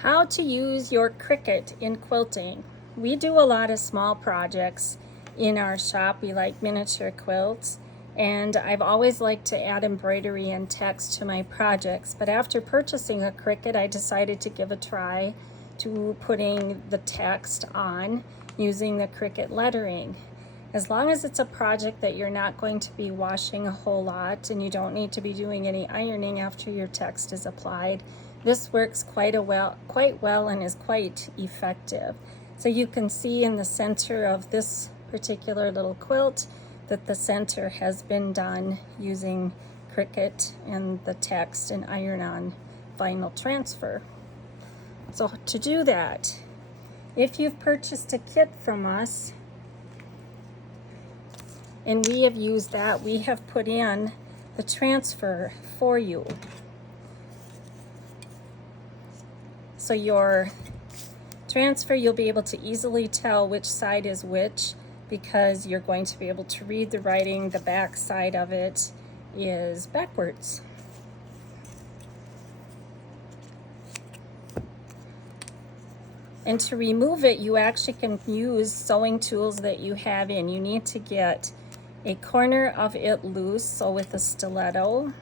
How to use your Cricut in quilting. We do a lot of small projects in our shop. We like miniature quilts, and I've always liked to add embroidery and text to my projects, but after purchasing a Cricut, I decided to give a try to putting the text on using the Cricut lettering. As long as it's a project that you're not going to be washing a whole lot and you don't need to be doing any ironing after your text is applied, this works quite well and is quite effective. So you can see in the center of this particular little quilt that the center has been done using Cricut and the text and iron-on vinyl transfer. So to do that, if you've purchased a kit from us, and we have used that, we have put in the transfer for you. So your transfer, you'll be able to easily tell which side is which because you're going to be able to read the writing. The back side of it is backwards. And to remove it, you actually can use sewing tools that you have in. You need to get a corner of it loose, so with a stiletto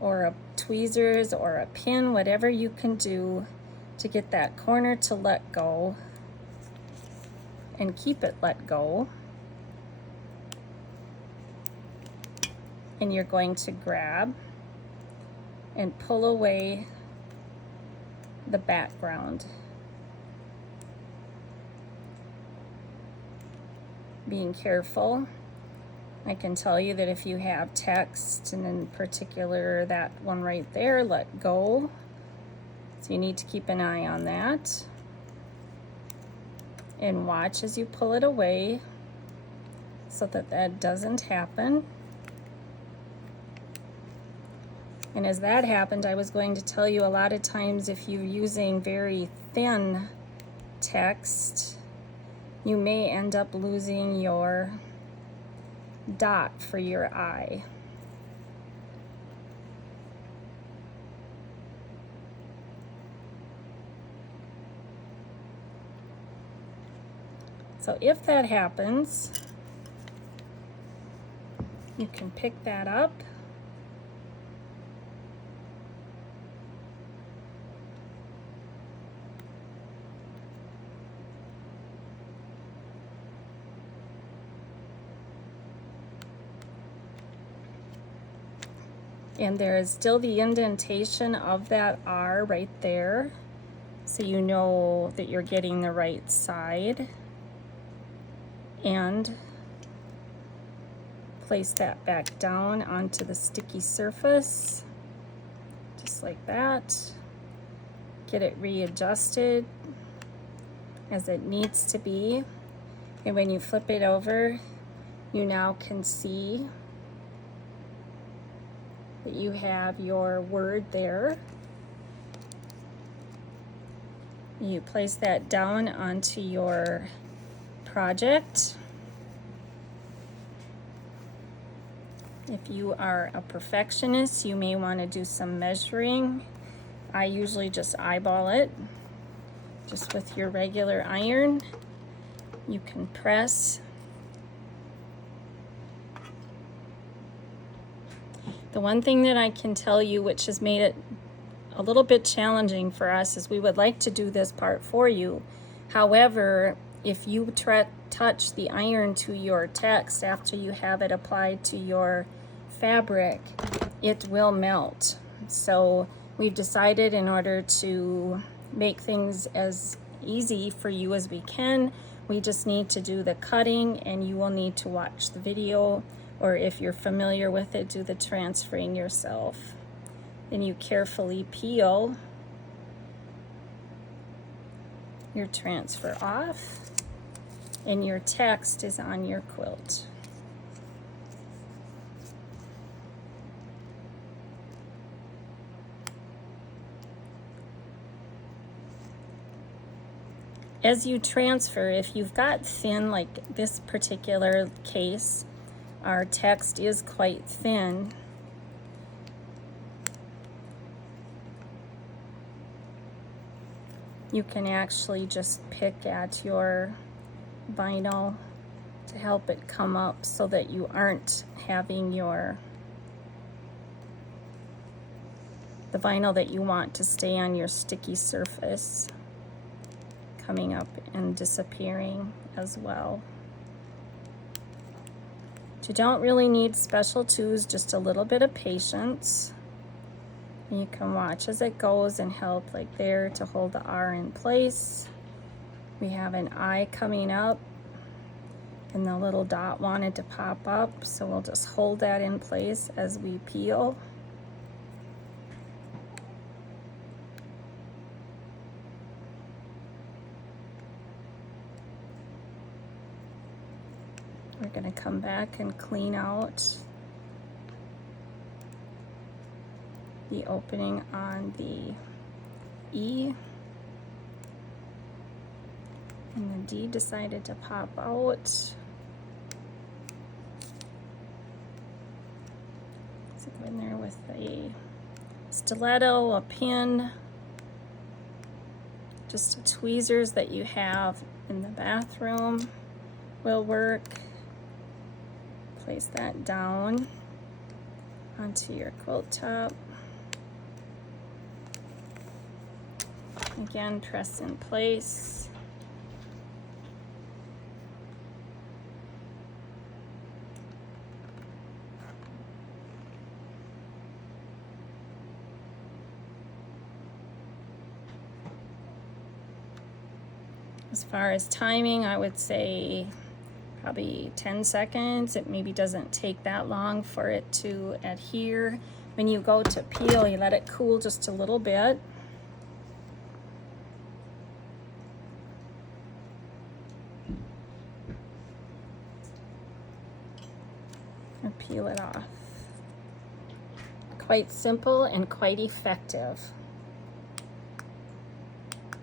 or a tweezers or a pin, whatever you can do to get that corner to let go and keep it let go. And you're going to grab and pull away the background. Being careful. I can tell you that if you have text, and in particular that one right there, let go. So you need to keep an eye on that. And watch as you pull it away so that that doesn't happen. And as that happened, I was going to tell you a lot of times if you're using very thin text, you may end up losing your dot for your eye. So if that happens, you can pick that up . And there is still the indentation of that R right there, so you know that you're getting the right side. And place that back down onto the sticky surface, just like that. Get it readjusted as it needs to be. And when you flip it over, you now can see that you have your word there. You place that down onto your project. If you are a perfectionist, you may want to do some measuring. I usually just eyeball it, just with your regular iron. You can press. The one thing that I can tell you, which has made it a little bit challenging for us, is we would like to do this part for you. However, if you touch the iron to your text after you have it applied to your fabric, it will melt. So we've decided, in order to make things as easy for you as we can, we just need to do the cutting, and you will need to watch the video, or if you're familiar with it, do the transferring yourself. Then you carefully peel your transfer off, and your text is on your quilt. As you transfer, if you've got thin, like this particular case, our text is quite thin. you can actually just pick at your vinyl to help it come up so that you aren't having the vinyl that you want to stay on your sticky surface coming up and disappearing as well. But you don't really need special tools, just a little bit of patience. You can watch as it goes and help, like there, to hold the R in place. We have an I coming up and the little dot wanted to pop up, so we'll just hold that in place as we peel. We're going to come back and clean out the opening on the E, and the D decided to pop out. So go in there with a stiletto, a pin, just the tweezers that you have in the bathroom will work. Place that down onto your quilt top. Again, press in place. As far as timing, I would say probably 10 seconds. It maybe doesn't take that long for it to adhere. When you go to peel, you let it cool just a little bit. And peel it off. Quite simple and quite effective.